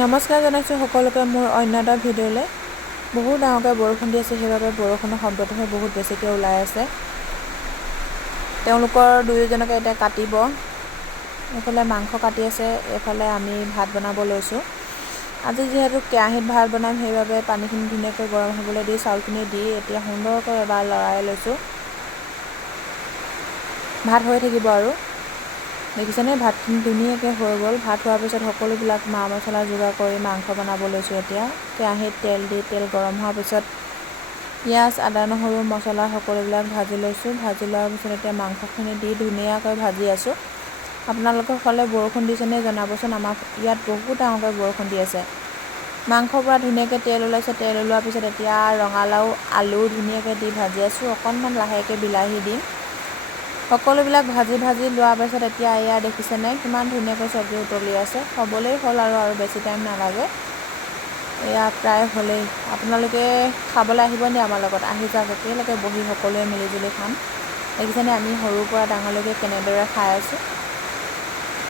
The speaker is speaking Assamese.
নমস্কাৰ জনাইছোঁ সকলোকে মোৰ অন্য এটা ভিডিঅ'লৈ। বহুত ডাঙৰকৈ বৰষুণ দি আছে, সেইবাবে বৰষুণৰ শব্দটোহে বহুত বেছিকৈ ওলাই আছে। তেওঁলোকৰ দুয়োজনকে এতিয়া কাটিব। এইফালে মাংস কাটি আছে, এইফালে আমি ভাত বনাব লৈছোঁ। আজি যিহেতু কেৰাহীত ভাত বনাম, সেইবাবে পানীখিনি ধুনীয়াকৈ গৰম হ'বলৈ দি চাউলখিনি দি এতিয়া সুন্দৰকৈ এবাৰ লৰাই লৈছোঁ। ভাত হৈ থাকিব আৰু দেখিছেনে, ভাতখিনি ধুনীয়াকৈ হৈ গ'ল। ভাত হোৱাৰ পিছত সকলোবিলাক মা মছলা যোগাৰ কৰি মাংস বনাব লৈছোঁ। এতিয়া কেৰাহীত তেল দি তেল গৰম হোৱাৰ পিছত পিঁয়াজ, আদা, নহৰু, মছলা সকলোবিলাক ভাজি লৈছোঁ। ভাজি লোৱাৰ পিছত এতিয়া মাংসখিনি দি ধুনীয়াকৈ ভাজি আছোঁ। আপোনালোকৰ ফালে বৰষুণ দিছেনে জনাবচোন। আমাৰ ইয়াত বহুত ডাঙৰকৈ বৰষুণ দি আছে। মাংসৰ পৰা ধুনীয়াকৈ তেল ওলাইছে। তেল ওলোৱাৰ পিছত এতিয়া ৰঙালাও, আলু ধুনীয়াকৈ দি ভাজি আছোঁ। অকণমান লাহেকৈ বিলাহী দিম। সকলোবিলাক ভাজি লোৱাৰ পাছত এতিয়া এয়া দেখিছেনে কিমান ধুনীয়াকৈ চব্জি উতলি আছে। হ'বলেই হ'ল আৰু বেছি টাইম নালাগে। এয়া প্ৰায় হ'লেই। আপোনালোকে খাবলৈ আহিব নি আমাৰ লগত? আহি যাওক, একেলগে বহি সকলোৱে মিলিজুলি খাম। দেখিছেনে আমি সৰুৰ পৰা ডাঙৰলৈকে কেনেদৰে খাই আছোঁ।